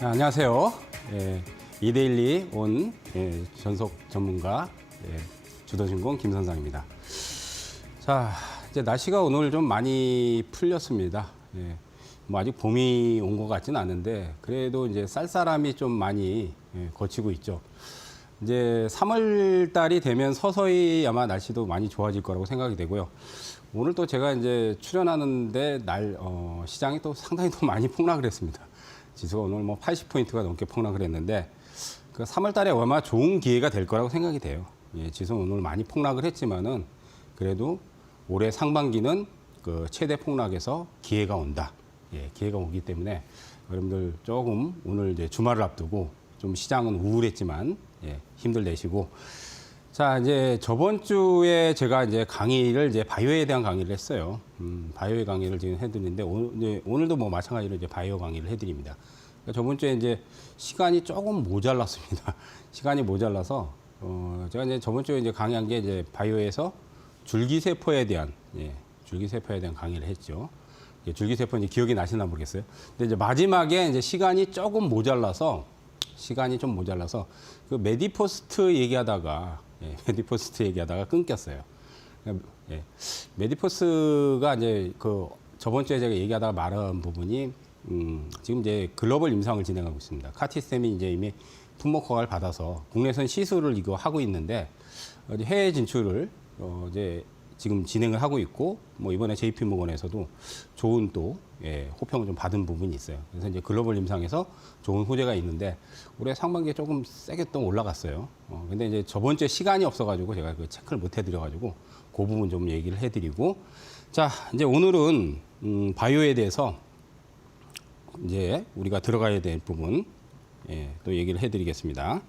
네, 안녕하세요. 이데일리 온 전속 전문가 주도진공 김선상입니다. 자, 이제 날씨가 오늘 좀 많이 풀렸습니다. 뭐 아직 봄이 온 것 같지는 않은데 그래도 이제 쌀쌀함이 좀 많이 거치고 있죠. 이제 3월 달이 되면 서서히 아마 날씨도 많이 좋아질 거라고 생각이 되고요. 오늘 또 제가 이제 출연하는데 시장이 또 상당히 또 많이 폭락을 했습니다. 지수가 오늘 뭐 80포인트가 넘게 폭락을 했는데 그 3월 달에 아마 좋은 기회가 될 거라고 생각이 돼요. 지수는 오늘 많이 폭락을 했지만은 그래도 올해 상반기는 그 최대 폭락에서 기회가 온다. 기회가 오기 때문에 여러분들 조금 오늘 이제 주말을 앞두고 좀 시장은 우울했지만 힘들 내시고, 자, 이제 저번 주에 제가 이제 강의를 이제 바이오에 대한 강의를 했어요. 바이오의 강의를 지금 해드리는데 오늘도 뭐 마찬가지로 이제 바이오 강의를 해드립니다. 그러니까 저번 주에 이제 시간이 조금 모자랐습니다. 시간이 모자라서 제가 이제 저번 주에 이제 강의한 게 이제 바이오에서 줄기세포에 대한 강의를 했죠. 줄기세포 이제 기억이 나시나 모르겠어요. 근데 이제 마지막에 이제 시간이 좀 모자라서 그 메디포스트 얘기하다가 끊겼어요. 메디포스가 이제 그 저번 주에 제가 얘기하다가 말한 부분이 지금 이제 글로벌 임상을 진행하고 있습니다. 카티스템이 이제 이미 품목 허가를 받아서 국내선 시술을 이거 하고 있는데 해외 진출을 이제 지금 진행을 하고 있고, 뭐 이번에 JP모건에서도 좋은 또 호평을 좀 받은 부분이 있어요. 그래서 이제 글로벌 임상에서 좋은 호재가 있는데 올해 상반기에 조금 세게 또 올라갔어요. 근데 이제 저번 주에 시간이 없어가지고 제가 그 체크를 못 해드려가지고 그 부분 좀 얘기를 해드리고, 자, 이제 오늘은 바이오에 대해서 이제 우리가 들어가야 될 부분 또 얘기를 해드리겠습니다.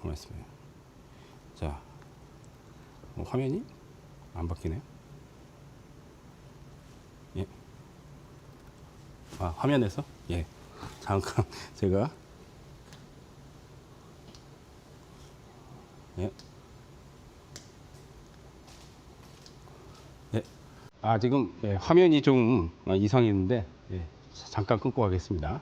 고맙습니다. 자, 화면이 안 바뀌네요. 화면에서 잠깐 제가 지금 화면이 좀 이상이 있는데 잠깐 끊고 가겠습니다.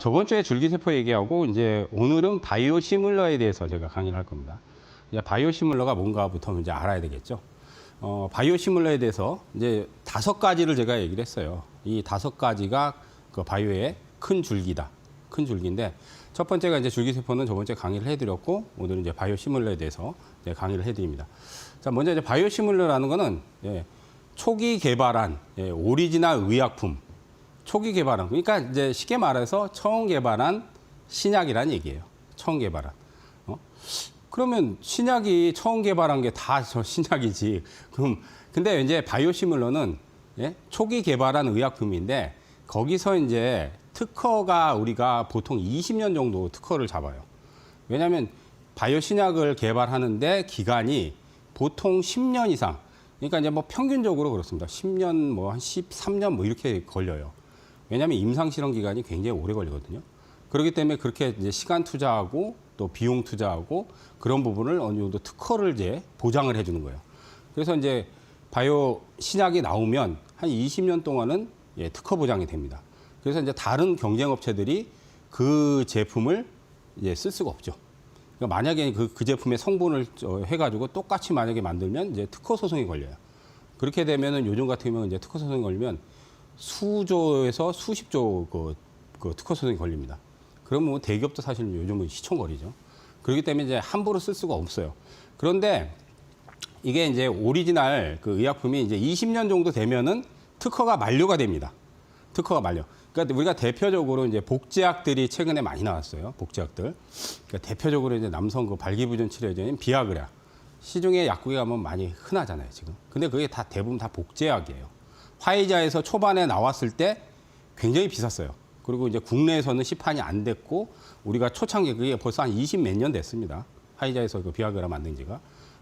저번 주에 줄기세포 얘기하고, 이제 오늘은 바이오 시뮬러에 대해서 제가 강의를 할 겁니다. 이제 바이오 시뮬러가 뭔가부터 이제 알아야 되겠죠. 바이오 시뮬러에 대해서 이제 5가지를 제가 얘기를 했어요. 이 5가지가 그 바이오의 큰 줄기다. 큰 줄기인데, 첫 번째가 이제 줄기세포는 저번 주에 강의를 해드렸고, 오늘은 이제 바이오 시뮬러에 대해서 이제 강의를 해드립니다. 자, 먼저 이제 바이오 시뮬러라는 거는 초기 개발한 오리지널 의약품, 초기 개발한, 그러니까 이제 쉽게 말해서 처음 개발한 신약이란 얘기예요. 처음 개발한. 그러면 신약이 처음 개발한 게 다 저 신약이지. 그럼 근데 이제 바이오시뮬러는 초기 개발한 의약품인데 거기서 이제 특허가 우리가 보통 20년 정도 특허를 잡아요. 왜냐하면 바이오 신약을 개발하는데 기간이 보통 10년 이상. 그러니까 이제 뭐 평균적으로 그렇습니다. 10년 뭐 한 13년 뭐 이렇게 걸려요. 왜냐하면 임상실험 기간이 굉장히 오래 걸리거든요. 그렇기 때문에 그렇게 이제 시간 투자하고 또 비용 투자하고 그런 부분을 어느 정도 특허를 이제 보장을 해주는 거예요. 그래서 이제 바이오 신약이 나오면 한 20년 동안은 특허 보장이 됩니다. 그래서 이제 다른 경쟁업체들이 그 제품을 이제 쓸 수가 없죠. 그러니까 만약에 그 제품의 성분을 해가지고 똑같이 만약에 만들면 이제 특허 소송이 걸려요. 그렇게 되면은 요즘 같은 경우는 이제 특허 소송이 걸리면 수조에서 수십조 그 특허 소송이 걸립니다. 그러면 대기업도 사실 요즘은 시총거리죠. 그렇기 때문에 이제 함부로 쓸 수가 없어요. 그런데 이게 이제 오리지널 그 의약품이 이제 20년 정도 되면은 특허가 만료가 됩니다. 특허가 만료. 그러니까 우리가 대표적으로 이제 복제약들이 최근에 많이 나왔어요. 복제약들. 그러니까 대표적으로 이제 남성 그 발기부전 치료제인 비아그라. 시중에 약국에 가면 많이 흔하잖아요, 지금. 근데 그게 다 대부분 다 복제약이에요. 화이자에서 초반에 나왔을 때 굉장히 비쌌어요. 그리고 이제 국내에서는 시판이 안 됐고 우리가 초창기 그게 벌써 한 20 몇 년 됐습니다. 화이자에서 그 비아그라 만든 지가.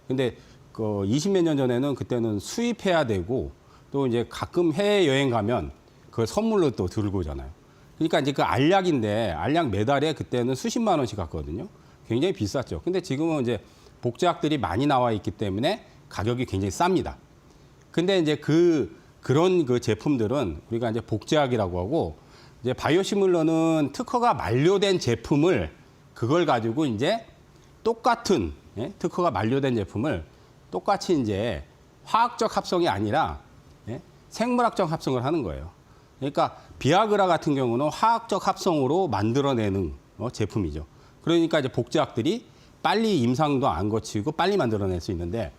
근데 그 20 몇 년 전에는 그때는 수입해야 되고 또 이제 가끔 해외 여행 가면 그걸 선물로 또 들고 오잖아요. 그러니까 이제 그 알약인데 알약 매달에 그때는 수십만 원씩 갔거든요. 굉장히 비쌌죠. 근데 지금은 이제 복제약들이 많이 나와 있기 때문에 가격이 굉장히 쌉니다. 근데 이제 그런 그 제품들은 우리가 이제 복제약이라고 하고 이제 바이오시뮬러는 특허가 만료된 제품을 그걸 가지고 이제 똑같은 특허가 만료된 제품을 똑같이 이제 화학적 합성이 아니라 생물학적 합성을 하는 거예요. 그러니까 비아그라 같은 경우는 화학적 합성으로 만들어내는 제품이죠. 그러니까 이제 복제약들이 빨리 임상도 안 거치고 빨리 만들어낼 수 있는데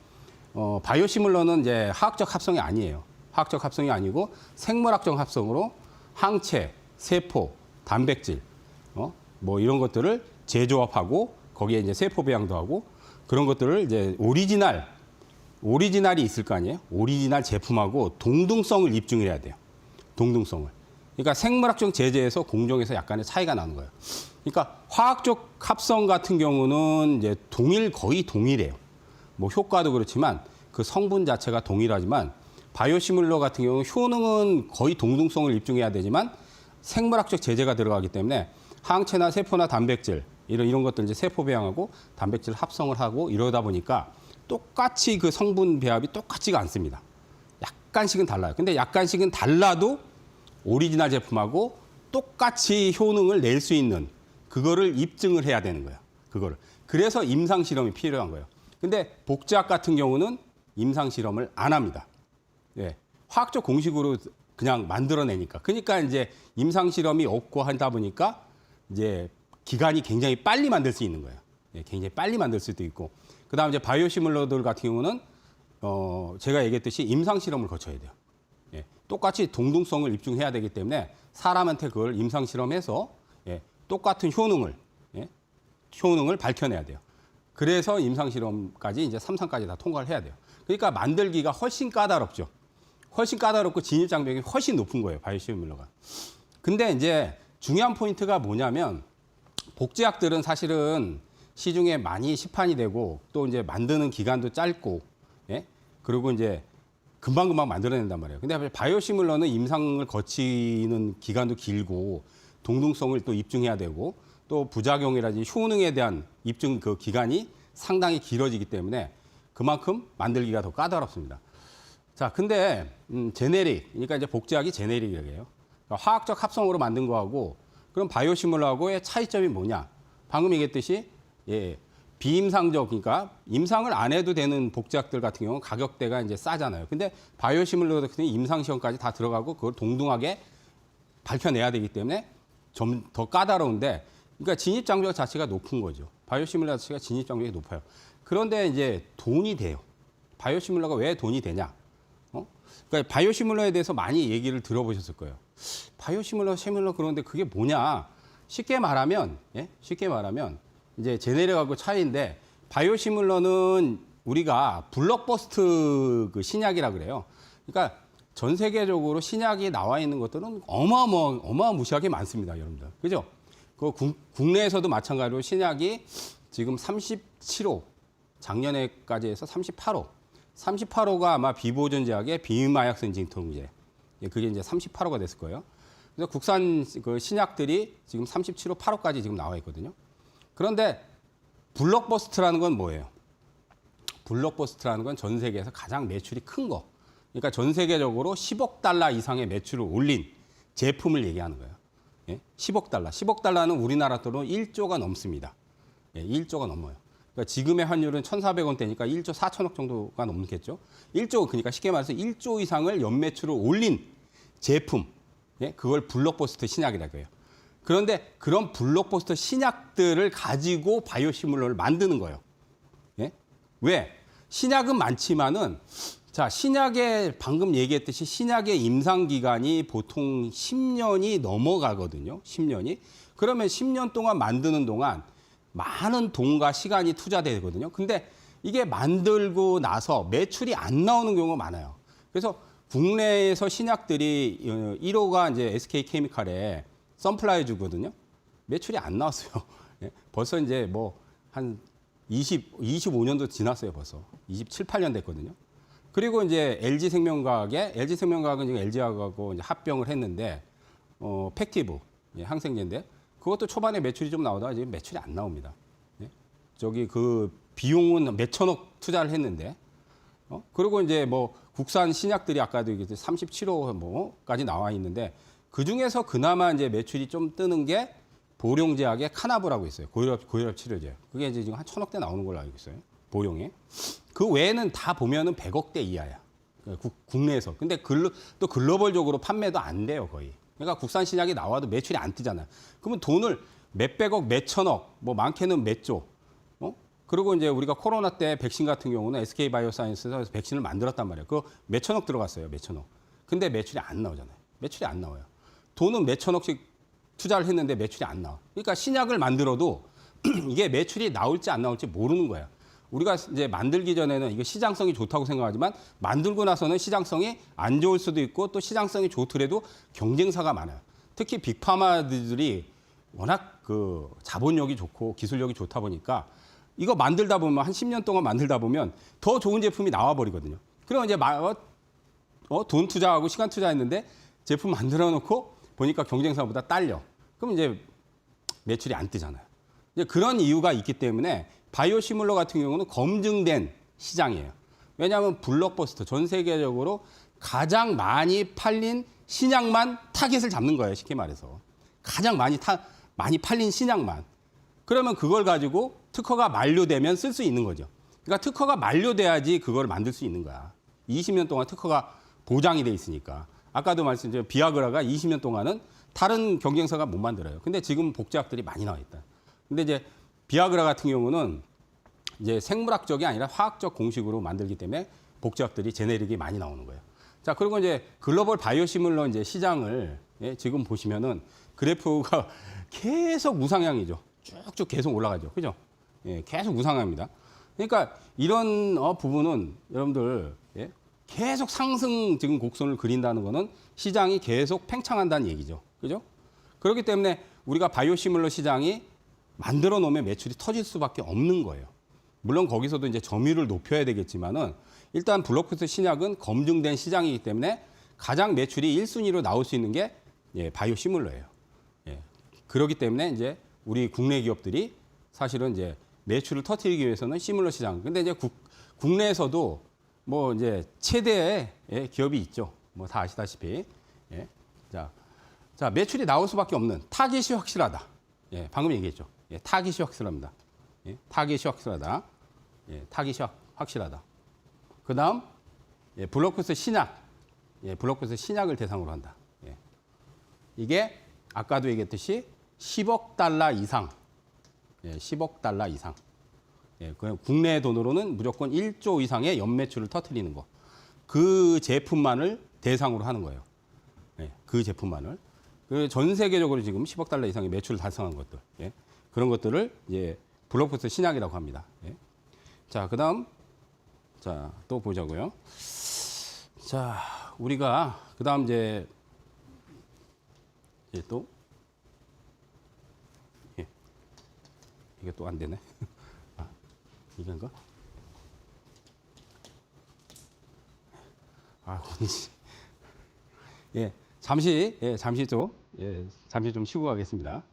바이오시뮬러는 이제 화학적 합성이 아니에요. 화학적 합성이 아니고 생물학적 합성으로 항체, 세포, 단백질, 뭐 이런 것들을 재조합하고 거기에 이제 세포 배양도 하고 그런 것들을 이제 오리지널이 있을 거 아니에요? 오리지널 제품하고 동등성을 입증을 해야 돼요. 동등성을. 그러니까 생물학적 제재에서 공정에서 약간의 차이가 나는 거예요. 그러니까 화학적 합성 같은 경우는 이제 거의 동일해요. 뭐 효과도 그렇지만 그 성분 자체가 동일하지만 바이오시뮬러 같은 경우 효능은 거의 동등성을 입증해야 되지만 생물학적 제재가 들어가기 때문에 항체나 세포나 단백질 이런 것들 이제 세포 배양하고 단백질 합성을 하고 이러다 보니까 똑같이 그 성분 배합이 똑같지가 않습니다. 약간씩은 달라요. 근데 약간씩은 달라도 오리지널 제품하고 똑같이 효능을 낼 수 있는 그거를 입증을 해야 되는 거예요. 그거를. 그래서 임상 실험이 필요한 거예요. 근데 복제약 같은 경우는 임상 실험을 안 합니다. 예. 화학적 공식으로 그냥 만들어내니까. 그러니까 이제 임상 실험이 없고 하다 보니까 이제 기간이 굉장히 빨리 만들 수 있는 거예요. 예, 굉장히 빨리 만들 수도 있고. 그다음 이제 바이오시뮬러들 같은 경우는 제가 얘기했듯이 임상 실험을 거쳐야 돼요. 예, 똑같이 동등성을 입증해야 되기 때문에 사람한테 그걸 임상 실험해서 똑같은 효능을 밝혀내야 돼요. 그래서 임상 실험까지 이제 3상까지 다 통과를 해야 돼요. 그러니까 만들기가 훨씬 까다롭죠. 훨씬 까다롭고 진입 장벽이 훨씬 높은 거예요, 바이오시뮬러가. 근데 이제 중요한 포인트가 뭐냐면 복제약들은 사실은 시중에 많이 시판이 되고 또 이제 만드는 기간도 짧고 그리고 이제 금방금방 만들어낸단 말이에요. 근데 바이오시뮬러는 임상을 거치는 기간도 길고 동등성을 또 입증해야 되고 또 부작용이라든지 효능에 대한 입증 그 기간이 상당히 길어지기 때문에 그만큼 만들기가 더 까다롭습니다. 자, 근데 제네릭, 그러니까 이제 복제약이 제네릭이에요. 그러니까 화학적 합성으로 만든 거하고 그럼 바이오시뮬러하고의 차이점이 뭐냐? 방금 얘기했듯이 비임상적, 그러니까 임상을 안 해도 되는 복제약들 같은 경우는 가격대가 이제 싸잖아요. 근데 바이오시뮬러 같은 경우 임상 시험까지 다 들어가고 그걸 동등하게 밝혀내야 되기 때문에 좀 더 까다로운데, 그러니까 진입 장벽 자체가 높은 거죠. 바이오시뮬러 자체가 진입 장벽이 높아요. 그런데 이제 돈이 돼요. 바이오시뮬러가 왜 돈이 되냐? 그러니까 바이오시뮬러에 대해서 많이 얘기를 들어보셨을 거예요. 바이오시뮬러, 시뮬러 그런데 그게 뭐냐? 쉽게 말하면 이제 제네릭하고 차이인데 바이오시뮬러는 우리가 블록버스트 그 신약이라 그래요. 그러니까 전 세계적으로 신약이 나와 있는 것들은 어마무시하게 많습니다, 여러분들. 그죠? 그 국내에서도 마찬가지로 신약이 지금 37호, 작년에까지 해서 38호. 38호가 아마 비보존 제약의 비마약성 진통제. 그게 이제 38호가 됐을 거예요. 그래서 국산 그 신약들이 지금 37호, 8호까지 지금 나와 있거든요. 그런데 블록버스트라는 건 뭐예요? 블록버스트라는 건 전 세계에서 가장 매출이 큰 거. 그러니까 전 세계적으로 10억 달러 이상의 매출을 올린 제품을 얘기하는 거예요. 10억 달러. 10억 달러는 우리나라 돈으로 1조가 넘습니다. 1조가 넘어요. 그러니까 지금의 환율은 1,400원대니까 1조 4천억 정도가 넘겠죠. 1조, 그러니까 쉽게 말해서 1조 이상을 연매출을 올린 제품. 그걸 블록버스터 신약이라고 해요. 그런데 그런 블록버스터 신약들을 가지고 바이오시뮬러를 만드는 거예요. 왜? 신약은 많지만은 자, 신약의 방금 얘기했듯이 신약의 임상 기간이 보통 10년이 넘어가거든요. 10년이. 그러면 10년 동안 만드는 동안 많은 돈과 시간이 투자되거든요. 근데 이게 만들고 나서 매출이 안 나오는 경우가 많아요. 그래서 국내에서 신약들이 1호가 이제 SK케미칼에 선플라이 주거든요. 매출이 안 나왔어요. 예, 벌써 이제 뭐 한 25년도 지났어요, 벌써. 27, 8년 됐거든요. 그리고 이제 LG생명과학은 지금 LG하고 이제 합병을 했는데, 팩티브, 예, 항생제인데, 그것도 초반에 매출이 좀 나오다가 지금 매출이 안 나옵니다. 예? 저기 그 비용은 몇천억 투자를 했는데, 그리고 이제 뭐 국산 신약들이 아까도 얘기했듯이 37호 뭐까지 나와 있는데, 그 중에서 그나마 이제 매출이 좀 뜨는 게 보령제약의 카나브라고 있어요. 고혈압 치료제. 그게 이제 지금 한 1,000억대 나오는 걸로 알고 있어요. 보령에. 그 외에는 다 보면은 100억대 이하야. 국내에서. 근데 또 글로벌적으로 판매도 안 돼요, 거의. 그러니까 국산 신약이 나와도 매출이 안 뜨잖아요. 그러면 돈을 몇백억, 몇천억, 뭐 많게는 몇 조. 그리고 이제 우리가 코로나 때 백신 같은 경우는 SK바이오사이언스에서 백신을 만들었단 말이에요. 그거 몇천억 들어갔어요, 몇천억. 근데 매출이 안 나오잖아요. 매출이 안 나와요. 돈은 몇천억씩 투자를 했는데 매출이 안 나와. 그러니까 신약을 만들어도 이게 매출이 나올지 안 나올지 모르는 거야. 우리가 이제 만들기 전에는 이거 시장성이 좋다고 생각하지만 만들고 나서는 시장성이 안 좋을 수도 있고 또 시장성이 좋더라도 경쟁사가 많아요. 특히 빅파마들이 워낙 그 자본력이 좋고 기술력이 좋다 보니까 이거 만들다 보면 한 10년 동안 만들다 보면 더 좋은 제품이 나와 버리거든요. 그럼 이제 돈 투자하고 시간 투자했는데 제품 만들어 놓고 보니까 경쟁사보다 딸려. 그럼 이제 매출이 안 뜨잖아요. 이제 그런 이유가 있기 때문에 바이오시뮬러 같은 경우는 검증된 시장이에요. 왜냐하면 블록버스터, 전 세계적으로 가장 많이 팔린 신약만 타겟을 잡는 거예요. 쉽게 말해서. 가장 많이 팔린 신약만. 그러면 그걸 가지고 특허가 만료되면 쓸 수 있는 거죠. 그러니까 특허가 만료돼야지 그걸 만들 수 있는 거야. 20년 동안 특허가 보장이 돼 있으니까. 아까도 말씀드린 비아그라가 20년 동안은 다른 경쟁사가 못 만들어요. 근데 지금 복제약들이 많이 나와 있다. 근데 이제 비아그라 같은 경우는 이제 생물학적이 아니라 화학적 공식으로 만들기 때문에 복제약들이 제네릭이 많이 나오는 거예요. 자, 그리고 이제 글로벌 바이오시뮬러 이제 시장을 지금 보시면은 그래프가 계속 우상향이죠. 쭉쭉 계속 올라가죠. 그죠? 예, 계속 우상향입니다. 그러니까 이런 부분은 여러분들 계속 상승 지금 곡선을 그린다는 거는 시장이 계속 팽창한다는 얘기죠. 그죠? 그렇기 때문에 우리가 바이오시뮬러 시장이 만들어 놓으면 매출이 터질 수밖에 없는 거예요. 물론 거기서도 이제 점유율을 높여야 되겠지만은 일단 블록버스터 신약은 검증된 시장이기 때문에 가장 매출이 1순위로 나올 수 있는 게 바이오시뮬러예요. 그렇기 때문에 이제 우리 국내 기업들이 사실은 이제 매출을 터뜨리기 위해서는 시뮬러 시장. 근데 이제 국내에서도 뭐 이제 최대의 기업이 있죠. 뭐 다 아시다시피. 자, 매출이 나올 수밖에 없는 타깃이 확실하다. 방금 얘기했죠. 타깃이 확실합니다. 타깃이 확실하다. 타깃이 확실하다. 그 다음, 블록버스터 신약. 블록버스터 신약을 대상으로 한다. 이게 아까도 얘기했듯이 10억 달러 이상. 10억 달러 이상. 그냥 국내 돈으로는 무조건 1조 이상의 연매출을 터뜨리는 거. 그 제품만을 대상으로 하는 거예요. 그 제품만을. 전 세계적으로 지금 10억 달러 이상의 매출을 달성한 것들. 그런 것들을 이제 블록버스터 신약이라고 합니다. 자, 그 다음. 자, 또 보자고요. 자, 우리가 그 다음 이제 또. 이게 또 안 되네. 이건가? 잠시 좀 쉬고 가겠습니다.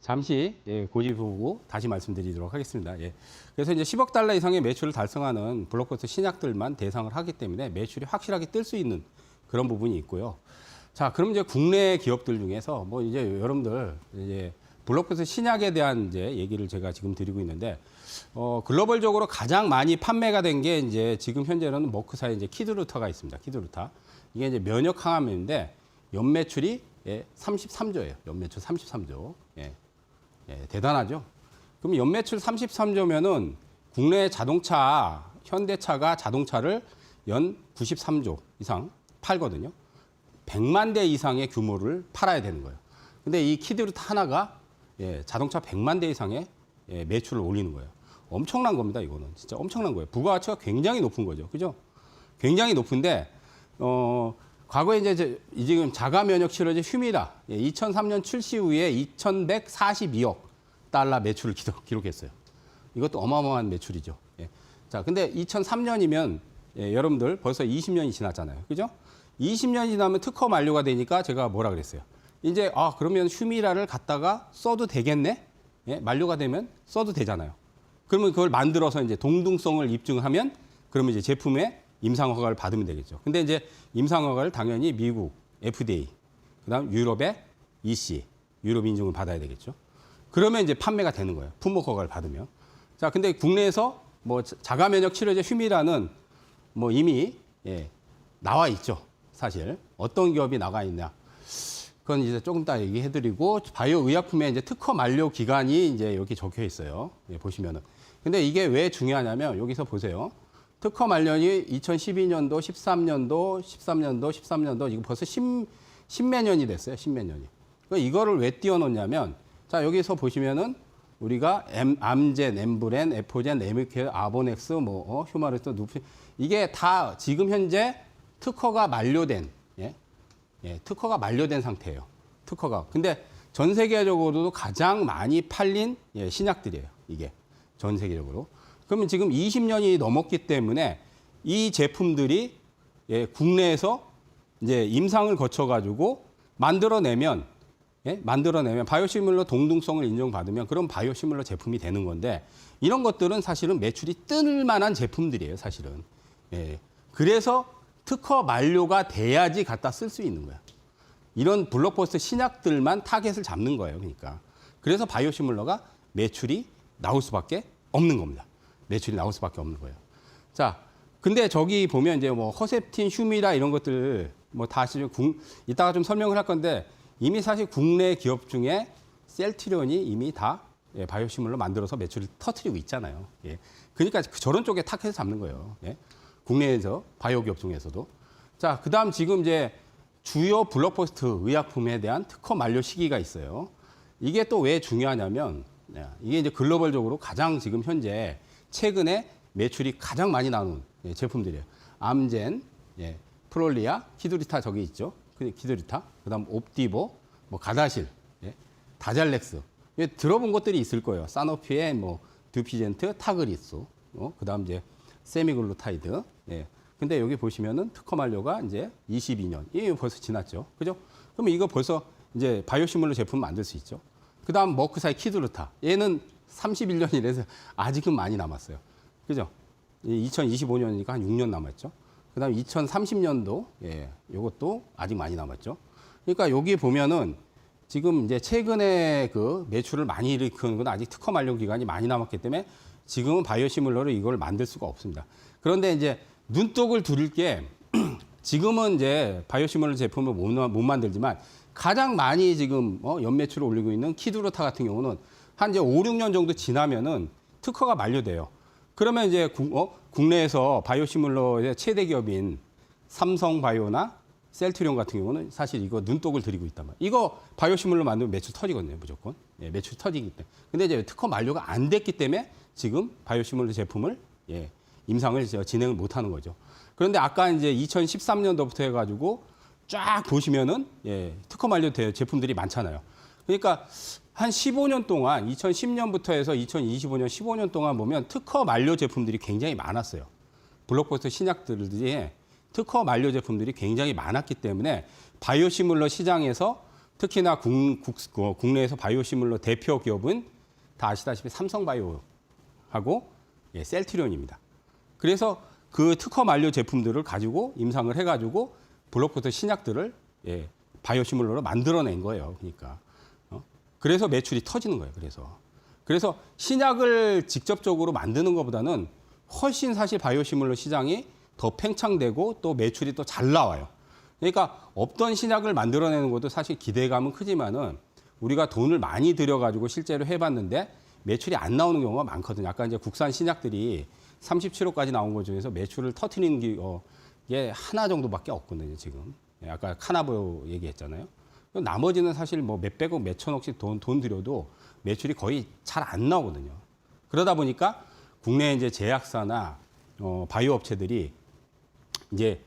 잠시 고집하고 다시 말씀드리도록 하겠습니다. 예. 그래서 이제 10억 달러 이상의 매출을 달성하는 블록버스터 신약들만 대상을 하기 때문에 매출이 확실하게 뜰 수 있는 그런 부분이 있고요. 자, 그럼 이제 국내 기업들 중에서 뭐 이제 여러분들 이제 블록버스터 신약에 대한 이제 얘기를 제가 지금 드리고 있는데 글로벌적으로 가장 많이 판매가 된 게 이제 지금 현재는 머크사의 이제 키드루타가 있습니다. 키드루타. 이게 이제 면역 항암인데 연매출이 33조예요. 연매출 33조. 예, 대단하죠. 그럼 연매출 33조면은 국내 자동차, 현대차가 자동차를 연 93조 이상 팔거든요. 100만 대 이상의 규모를 팔아야 되는 거예요. 근데 이 키드루타 하나가 자동차 100만 대 이상의 매출을 올리는 거예요. 엄청난 겁니다, 이거는. 진짜 엄청난 거예요. 부가가치가 굉장히 높은 거죠. 그죠? 굉장히 높은데, 과거에 이제 지금 자가 면역 치료제 휴미라 2003년 출시 후에 2,142억 달러 매출을 기록했어요. 이것도 어마어마한 매출이죠. 예. 자, 근데 2003년이면 여러분들 벌써 20년이 지났잖아요. 그죠? 20년이 지나면 특허 만료가 되니까 제가 뭐라 그랬어요? 이제 그러면 휴미라를 갖다가 써도 되겠네? 예? 만료가 되면 써도 되잖아요. 그러면 그걸 만들어서 이제 동등성을 입증하면 그러면 이제 제품에 임상 허가를 받으면 되겠죠. 근데 이제 임상 허가를 당연히 미국 FDA, 그다음 유럽의 EC, 유럽 인증을 받아야 되겠죠. 그러면 이제 판매가 되는 거예요. 품목 허가를 받으면. 자, 근데 국내에서 뭐 자가 면역 치료제 휴미라는 뭐 이미 나와 있죠. 사실 어떤 기업이 나가 있냐. 그건 이제 조금 이따 얘기해드리고 바이오 의약품에 이제 특허 만료 기간이 이제 여기 적혀 있어요. 보시면은. 근데 이게 왜 중요하냐면 여기서 보세요. 특허 만료이 2012년도, 13년도, 13년도, 13년도 이거 벌써 십몇 년이 됐어요. 십몇 년이. 이거를 왜 띄워놓냐면 자 여기서 보시면은 우리가 암젠, 엠브렌, 에포젠, 에미케, 아보넥스, 휴마르스, 누피 이게 다 지금 현재 특허가 만료된 특허가 만료된 상태예요. 특허가. 근데 전 세계적으로도 가장 많이 팔린 신약들이에요. 이게 전 세계적으로. 그러면 지금 20년이 넘었기 때문에 이 제품들이 국내에서 이제 임상을 거쳐가지고 만들어내면 바이오시밀러 동등성을 인정받으면 그런 바이오시밀러 제품이 되는 건데 이런 것들은 사실은 매출이 뜰 만한 제품들이에요, 사실은. 그래서 특허 만료가 돼야지 갖다 쓸 수 있는 거야. 이런 블록버스터 신약들만 타겟을 잡는 거예요, 그러니까. 그래서 바이오시밀러가 매출이 나올 수밖에 없는 겁니다. 매출이 나올 수밖에 없는 거예요. 자, 근데 저기 보면 이제 뭐 허셉틴, 휴미라 이런 것들 뭐 다시 이따가 좀 설명을 할 건데 이미 사실 국내 기업 중에 셀트리온이 이미 다 바이오시밀러 만들어서 매출을 터트리고 있잖아요. 그러니까 저런 쪽에 타겟을 잡는 거예요. 국내에서 바이오 기업 중에서도. 자, 그다음 지금 이제 주요 블록버스터 의약품에 대한 특허 만료 시기가 있어요. 이게 또 왜 중요하냐면 이게 이제 글로벌적으로 가장 지금 현재 최근에 매출이 가장 많이 나오는 제품들이에요. 암젠, 프롤리아, 키드루타 저기 있죠. 키드루타, 그다음 옵디보, 뭐 가다실, 다잘렉스. 들어본 것들이 있을 거예요. 사노피의 뭐 듀피젠트, 타그리스, 그다음 이제 세미글루타이드. 근데 여기 보시면은 특허 만료가 이제 22년. 이게 벌써 지났죠. 그죠? 그러면 이거 벌써 이제 바이오시밀러 제품 만들 수 있죠. 그다음 머크사의 키드루타. 얘는 31년이라서 아직은 많이 남았어요. 그죠? 2025년이니까 한 6년 남았죠. 그다음 2030년도 요것도 아직 많이 남았죠. 그러니까 여기 보면은 지금 이제 최근에 그 매출을 많이 일으키는 건 아직 특허 만료 기간이 많이 남았기 때문에 지금은 바이오시밀러로 이걸 만들 수가 없습니다. 그런데 이제 눈독을 두를 게 지금은 이제 바이오시밀러 제품을 못 만들지만 가장 많이 지금 연매출을 올리고 있는 키드루타 같은 경우는 한 이제 5, 6년 정도 지나면은 특허가 만료돼요. 그러면 이제 국내에서 바이오시밀러의 최대 기업인 삼성바이오나 셀트리온 같은 경우는 사실 이거 눈독을 들이고 있단 말이에요. 이거 바이오시밀러 만들면 매출 터지거든요, 무조건. 매출 터지기 때문에. 근데 이제 특허 만료가 안 됐기 때문에 지금 바이오시밀러 제품을 임상을 진행을 못 하는 거죠. 그런데 아까 이제 2013년도부터 해가지고 쫙 보시면은 특허 만료된 제품들이 많잖아요. 그러니까 한 15년 동안 2010년부터 해서 2025년 15년 동안 보면 특허 만료 제품들이 굉장히 많았어요. 블록버스터 신약들이 특허 만료 제품들이 굉장히 많았기 때문에 바이오시밀러 시장에서 특히나 국내에서 바이오시뮬러 대표 기업은 다 아시다시피 삼성바이오하고 셀트리온입니다. 그래서 그 특허 만료 제품들을 가지고 임상을 해가지고 블록버스터 신약들을 바이오시뮬러로 만들어낸 거예요. 그러니까 그래서 매출이 터지는 거예요. 그래서 신약을 직접적으로 만드는 것보다는 훨씬 사실 바이오시뮬러 시장이 더 팽창되고 또 매출이 또 잘 나와요. 그러니까 없던 신약을 만들어내는 것도 사실 기대감은 크지만은 우리가 돈을 많이 들여가지고 실제로 해봤는데 매출이 안 나오는 경우가 많거든요. 아까 이제 국산 신약들이 37호까지 나온 것 중에서 매출을 터트리는 게 하나 정도밖에 없거든요, 지금. 아까 카나보 얘기했잖아요. 나머지는 사실 뭐 몇백억, 몇천억씩 돈 들여도 매출이 거의 잘 안 나오거든요. 그러다 보니까 국내 이제 제약사나 바이오 업체들이 이제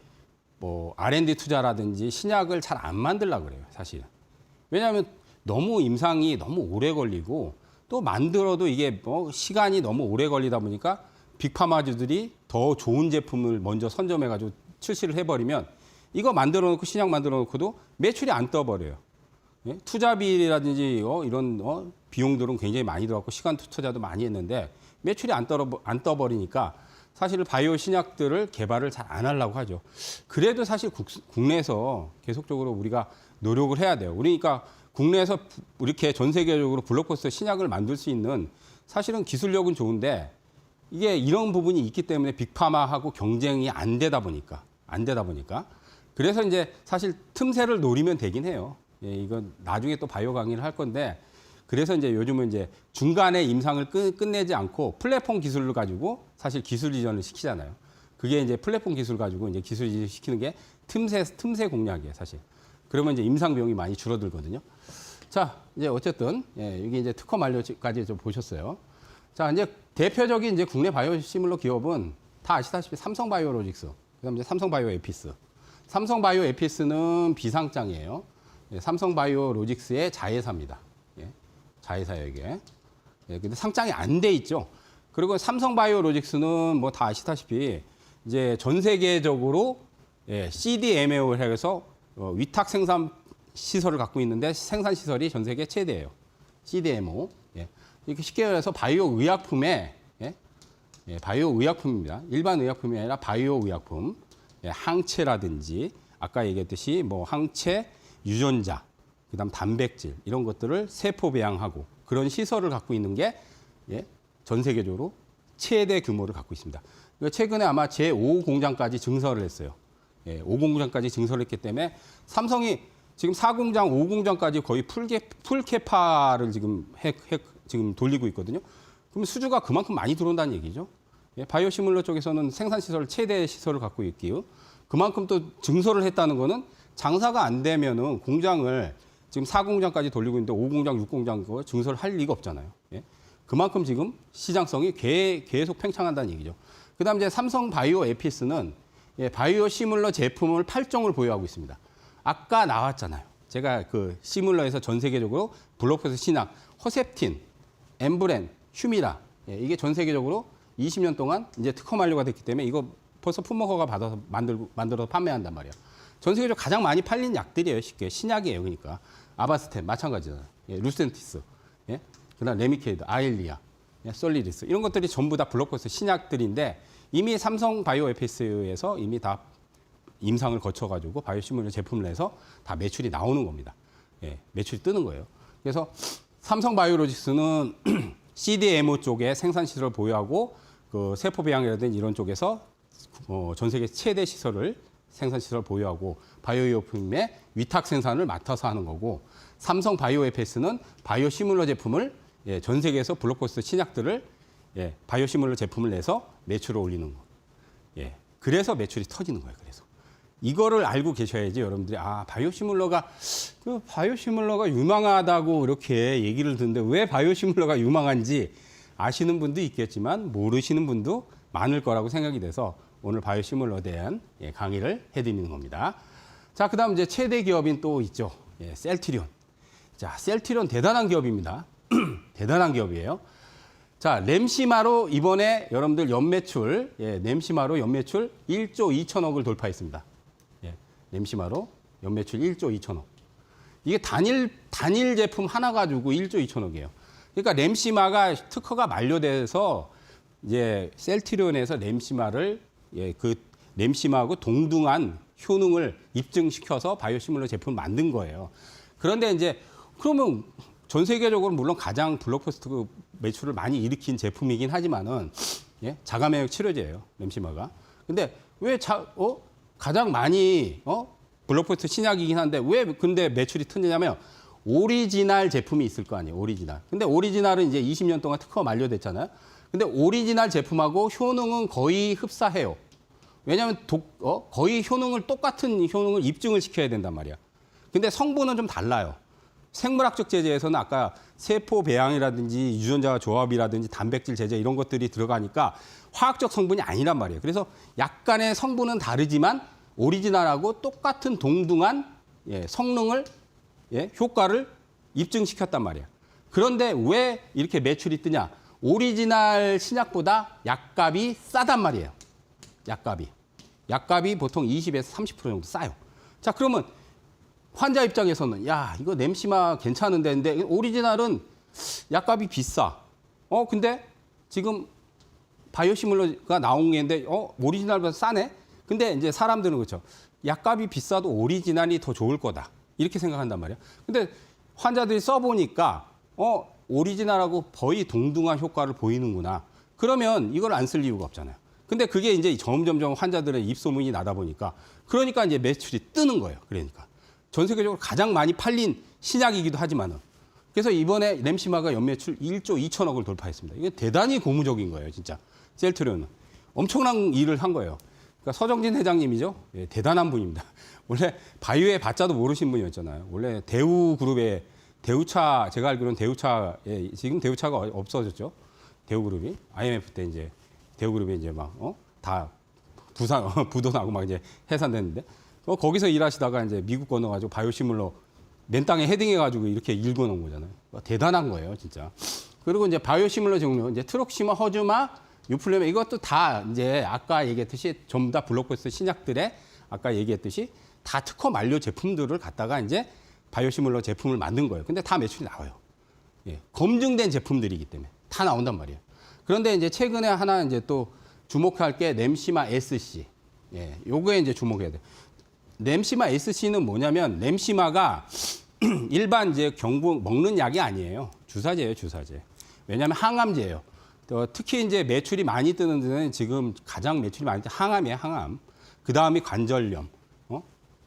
뭐 R&D 투자라든지 신약을 잘 안 만들려고 그래요, 사실. 왜냐하면 너무 임상이 너무 오래 걸리고 또 만들어도 이게 뭐 시간이 너무 오래 걸리다 보니까 빅파마주들이 더 좋은 제품을 먼저 선점해가지고 출시를 해버리면 이거 만들어 놓고 신약 만들어 놓고도 매출이 안 떠버려요. 예? 투자비라든지 이런 비용들은 굉장히 많이 들어갔고 시간 투자도 많이 했는데 매출이 안 떠버리니까 사실 바이오 신약들을 개발을 잘 안 하려고 하죠. 그래도 사실 국내에서 계속적으로 우리가 노력을 해야 돼요. 그러니까 국내에서 이렇게 전 세계적으로 블록버스터 신약을 만들 수 있는 사실은 기술력은 좋은데 이게 이런 부분이 있기 때문에 빅파마하고 경쟁이 안 되다 보니까 그래서 이제 사실 틈새를 노리면 되긴 해요. 예, 이건 나중에 또 바이오 강의를 할 건데 그래서 이제 요즘은 이제 중간에 임상을 끝내지 않고 플랫폼 기술을 가지고 사실 기술 이전을 시키잖아요. 그게 이제 플랫폼 기술 가지고 이제 기술 이전 시키는 게 틈새 공략이에요, 사실. 그러면 이제 임상 비용이 많이 줄어들거든요. 자, 이제 어쨌든 여기 이제 특허 만료까지 좀 보셨어요. 자, 이제 대표적인 이제 국내 바이오시뮬러 기업은 다 아시다시피 삼성바이오로직스, 그다음에 이제 삼성바이오에피스. 삼성바이오에피스는 비상장이에요. 삼성바이오로직스의 자회사입니다. 자회사예요, 이게. 근데 상장이 안 돼 있죠. 그리고 삼성바이오로직스는 뭐 다 아시다시피 이제 전 세계적으로 CDMO를 해서 위탁 생산 시설을 갖고 있는데 생산 시설이 전 세계 최대예요. CDMO. 이렇게 쉽게 말해서 바이오 의약품에 바이오 의약품입니다. 일반 의약품이 아니라 바이오 의약품. 항체라든지 아까 얘기했듯이 뭐 항체, 유전자, 그다음 단백질 이런 것들을 세포 배양하고 그런 시설을 갖고 있는 게 전 세계적으로 최대 규모를 갖고 있습니다. 최근에 아마 제5 공장까지 증설을 했어요. 5공장까지 증설을 했기 때문에 삼성이 지금 4공장, 5공장까지 거의 풀캐파를 지금 지금 돌리고 있거든요. 그럼 수주가 그만큼 많이 들어온다는 얘기죠. 바이오시뮬러 쪽에서는 생산시설 최대 시설을 갖고 있기요. 그만큼 또 증설을 했다는 거는 장사가 안 되면은 공장을 지금 4공장까지 돌리고 있는데 5공장, 6공장 증설을 할 리가 없잖아요. 그만큼 지금 시장성이 계속 팽창한다는 얘기죠. 그다음 이제 삼성 바이오 에피스는 바이오 시뮬러 제품을 8종을 보유하고 있습니다. 아까 나왔잖아요. 제가 그 시뮬러에서 전 세계적으로 블록버스터 신약, 허셉틴, 엠브렌, 휴미라 이게 전 세계적으로 20년 동안 이제 특허 만료가 됐기 때문에 이거 벌써 품목허가 받아서 만들어서 판매한단 말이에요. 전 세계적으로 가장 많이 팔린 약들이에요. 쉽게 신약이에요. 그러니까 아바스템 마찬가지잖아요. 루센티스, 그다음 레미케이드, 아일리아, 솔리리스 이런 것들이 전부 다 블록버스터 신약들인데 이미 삼성 바이오에피스에서 이미 다 임상을 거쳐가지고 바이오시뮬러 제품을 내서 다 매출이 나오는 겁니다. 매출이 뜨는 거예요. 그래서 삼성 바이오로직스는 CDMO 쪽에 생산 시설을 보유하고 그 세포 배양이라든지 이런 쪽에서 전 세계 최대 시설을 생산 시설을 보유하고 바이오의약품의 위탁 생산을 맡아서 하는 거고 삼성 바이오에피스는 바이오시뮬러 제품을 전 세계에서 블록버스터 신약들을 바이오시뮬러 제품을 내서 매출을 올리는 거. 그래서 매출이 터지는 거예요. 그래서 이거를 알고 계셔야지 여러분들이 바이오시뮬러가 유망하다고 이렇게 얘기를 듣는데 왜 바이오시뮬러가 유망한지 아시는 분도 있겠지만 모르시는 분도 많을 거라고 생각이 돼서 오늘 바이오시뮬러에 대한 강의를 해드리는 겁니다. 자, 그다음 이제 최대 기업인 또 있죠. 셀트리온. 자, 셀트리온 대단한 기업입니다. 대단한 기업이에요. 자, 램시마로 이번에 여러분들 연매출, 램시마로 연매출 1조 2천억을 돌파했습니다. 램시마로 연매출 1조 2천억. 이게 단일 제품 하나 가지고 1조 2천억이에요. 그러니까 램시마가 특허가 만료돼서 이제 셀트리온에서 램시마를 그 램시마하고 동등한 효능을 입증시켜서 바이오시밀러 제품을 만든 거예요. 그런데 이제 그러면 전 세계적으로 물론 가장 블록버스터 매출을 많이 일으킨 제품이긴 하지만은 자가면역 치료제예요, 램시마가. 근데 왜 가장 많이 블록버스터 신약이긴 한데 왜 근데 매출이 튀냐면 오리지널 제품이 있을 거 아니에요, 오리지널. 근데 오리지널은 이제 20년 동안 특허가 만료됐잖아요. 근데 오리지널 제품하고 효능은 거의 흡사해요. 왜냐하면 거의 똑같은 효능을 입증을 시켜야 된단 말이야. 근데 성분은 좀 달라요. 생물학적 제제에서는 아까 세포 배양이라든지 유전자 조합이라든지 단백질 제제 이런 것들이 들어가니까 화학적 성분이 아니란 말이에요. 그래서 약간의 성분은 다르지만 오리지널하고 똑같은 동등한 성능을 효과를 입증시켰단 말이에요. 그런데 왜 이렇게 매출이 뜨냐? 오리지널 신약보다 약값이 싸단 말이에요. 약값이 보통 20에서 30% 정도 싸요. 자, 그러면 환자 입장에서는 야, 이거 램시마 괜찮은데 근데 오리지널은 약값이 비싸. 근데 지금 바이오시밀러가 나온 게인데 오리지널보다 싸네. 근데 이제 사람들은 그렇죠. 약값이 비싸도 오리지널이 더 좋을 거다. 이렇게 생각한단 말이야. 근데 환자들이 써보니까 오리지널하고 거의 동등한 효과를 보이는구나. 그러면 이걸 안 쓸 이유가 없잖아요. 근데 그게 이제 점점점 환자들의 입소문이 나다 보니까 그러니까 이제 매출이 뜨는 거예요. 그러니까 전 세계적으로 가장 많이 팔린 신약이기도 하지만은 그래서 이번에 램시마가 연매출 1조 2천억을 돌파했습니다. 이게 대단히 고무적인 거예요, 진짜. 셀트리온은 엄청난 일을 한 거예요. 그러니까 서정진 회장님이죠. 대단한 분입니다. 원래 바이오의 바자도 모르신 분이었잖아요. 원래 대우그룹의 대우차, 제가 알기로는 대우차, 지금 대우차가 없어졌죠. 대우그룹이 IMF 때 이제 대우그룹이 이제 막 다 부도나고 막 이제 해산됐는데 거기서 일하시다가 이제 미국 건너가지고 바이오시밀러 맨 땅에 헤딩해가지고 이렇게 읽어놓은 거잖아요. 대단한 거예요, 진짜. 그리고 이제 바이오시밀러 종류, 이제 트록시마, 허즈마, 유플레마 이것도 다 이제 아까 얘기했듯이 전부 다 블록버스터 신약들의 아까 얘기했듯이 다 특허 만료 제품들을 갖다가 이제 바이오시밀러 제품을 만든 거예요. 근데 다 매출이 나와요. 검증된 제품들이기 때문에 다 나온단 말이에요. 그런데 이제 최근에 하나 이제 또 주목할 게 램시마 SC. 요거에 이제 주목해야 돼요. 램시마 SC는 뭐냐면 램시마가 일반 이제 먹는 약이 아니에요. 주사제예요, 주사제. 왜냐하면 항암제예요. 특히 이제 매출이 많이 뜨는 데는 지금 가장 매출이 많이 뜨는 항암이에요, 항암. 그 다음이 관절염.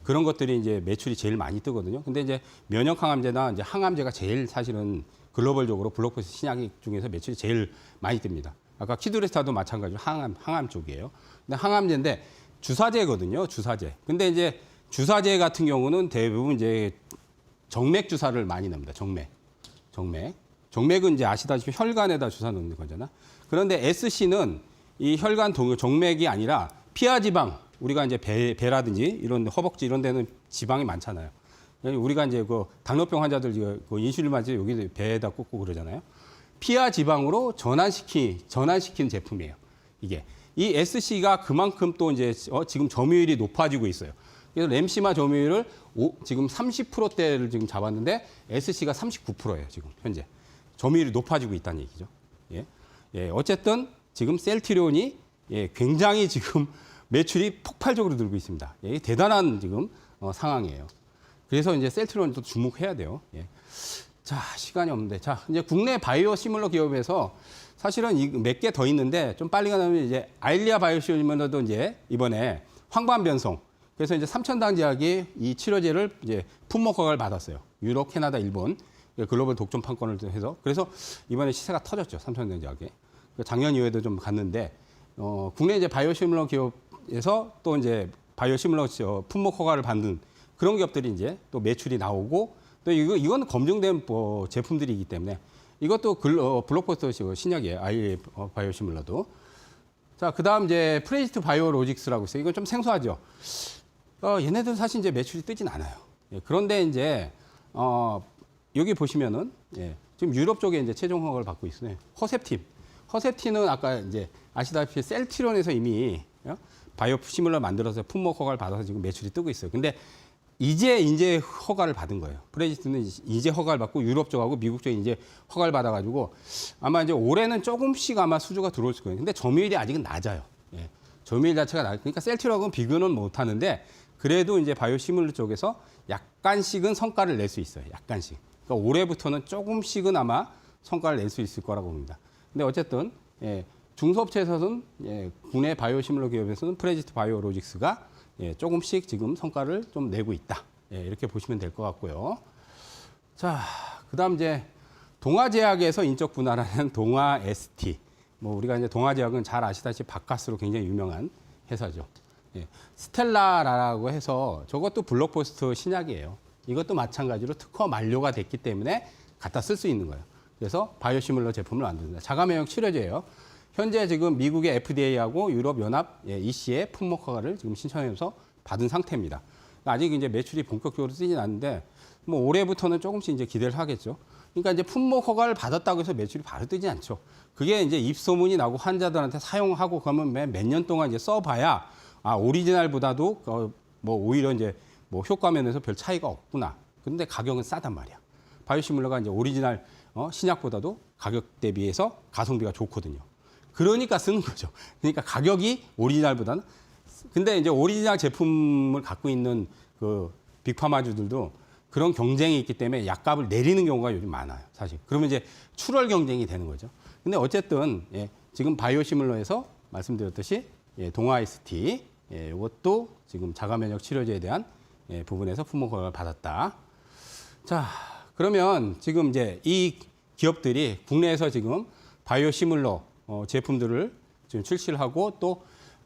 그런 것들이 이제 매출이 제일 많이 뜨거든요. 근데 이제 면역 항암제나 이제 항암제가 제일 사실은 글로벌적으로 블록버스터 신약 중에서 매출이 제일 많이 뜹니다. 아까 키드레스타도 마찬가지로 항암 쪽이에요. 근데 항암제인데 주사제거든요, 주사제. 근데 이제 주사제 같은 경우는 대부분 이제 정맥 주사를 많이 납니다. 정맥은 이제 아시다시피 혈관에다 주사 넣는 거잖아. 그런데 SC는 이 혈관 정맥이 아니라 피하지방, 우리가 이제 배라든지 이런 허벅지 이런 데는 지방이 많잖아요. 우리가 이제 그 당뇨병 환자들 그 인슐린 맞을 때 여기 배에다 꽂고 그러잖아요. 피하 지방으로 전환시킨 제품이에요. 이게 이 SC가 그만큼 또 이제 지금 점유율이 높아지고 있어요. 그래서 램시마 점유율을 지금 30%대를 지금 잡았는데 SC가 39%예요. 지금 현재 점유율이 높아지고 있다는 얘기죠. 어쨌든 지금 셀트리온이 굉장히 지금 매출이 폭발적으로 늘고 있습니다. 대단한 지금 상황이에요. 그래서 이제 셀트리온도 주목해야 돼요. 자, 시간이 없는데. 자, 이제 국내 바이오시밀러 기업에서 사실은 몇 개 더 있는데 좀 빨리 가면 이제 아일리아 바이오시밀러도 이제 이번에 황반 변성. 그래서 이제 3,000당제약이 이 치료제를 이제 품목 허가를 받았어요. 유럽, 캐나다, 일본. 글로벌 독점 판권을 해서. 그래서 이번에 시세가 터졌죠. 3,000당제약이. 작년 이후에도 좀 갔는데, 국내 이제 바이오시밀러 기업에서 또 이제 바이오시밀러 품목 허가를 받는 그런 기업들이 이제 또 매출이 나오고 또 이건 검증된 제품들이기 때문에 이것도 블록버스터 신약이에요. 바이오시밀러도. 자, 그다음 이제 프레지트 바이오로직스라고 있어요. 이건 좀 생소하죠. 얘네들은 사실 이제 매출이 뜨진 않아요. 그런데 이제 여기 보시면은 지금 유럽 쪽에 이제 최종 허가를 받고 있어요. 허셉틴은 아까 이제 아시다시피 셀트리온에서 이미 바이오시밀러 만들어서 품목 허가를 받아서 지금 매출이 뜨고 있어요. 근데 이제 허가를 받은 거예요. 프레지스는 이제 허가를 받고 유럽 쪽하고 미국 쪽에 이제 허가를 받아가지고 아마 이제 올해는 조금씩 아마 수주가 들어올 거예요. 근데 점유율이 아직은 낮아요. 예. 점유율 자체가 그러니까 셀트리온하고는 비교는 못 하는데 그래도 이제 바이오시뮬러 쪽에서 약간씩은 성과를 낼 수 있어요. 약간씩. 그러니까 올해부터는 조금씩은 아마 성과를 낼 수 있을 거라고 봅니다. 근데 어쨌든 중소업체에서는 국내 바이오시뮬러 기업에서는 프레지스트 바이오로직스가 조금씩 지금 성과를 좀 내고 있다. 이렇게 보시면 될 것 같고요. 자, 그다음 이제 동아제약에서 인적 분할하는 동아 ST. 뭐 우리가 이제 동아제약은 잘 아시다시피 바카스로 굉장히 유명한 회사죠. 스텔라라고 해서 저것도 블록버스터 신약이에요. 이것도 마찬가지로 특허 만료가 됐기 때문에 갖다 쓸 수 있는 거예요. 그래서 바이오시뮬러 제품을 만듭니다. 자가면역 치료제예요. 현재 지금 미국의 FDA하고 유럽연합 EC의 품목 허가를 지금 신청해서 받은 상태입니다. 아직 이제 매출이 본격적으로 뜨진 않는데 뭐 올해부터는 조금씩 이제 기대를 하겠죠. 그러니까 이제 품목 허가를 받았다고 해서 매출이 바로 뜨지 않죠. 그게 이제 입소문이 나고 환자들한테 사용하고 그러면 몇 년 동안 이제 써봐야 오리지널보다도 뭐 오히려 이제 뭐 효과 면에서 별 차이가 없구나. 근데 가격은 싸단 말이야. 바이오시뮬러가 이제 오리지널 신약보다도 가격 대비해서 가성비가 좋거든요. 그러니까 쓰는 거죠. 그러니까 가격이 오리지널보다는. 근데 이제 오리지널 제품을 갖고 있는 그 빅파마주들도 그런 경쟁이 있기 때문에 약값을 내리는 경우가 요즘 많아요. 사실. 그러면 이제 출혈 경쟁이 되는 거죠. 근데 어쨌든 지금 바이오시뮬러에서 말씀드렸듯이 동아 ST 이것도 지금 자가면역 치료제에 대한 부분에서 품목 허가를 받았다. 자, 그러면 지금 이제 이 기업들이 국내에서 지금 바이오시뮬러 제품들을 지금 출시를 하고 또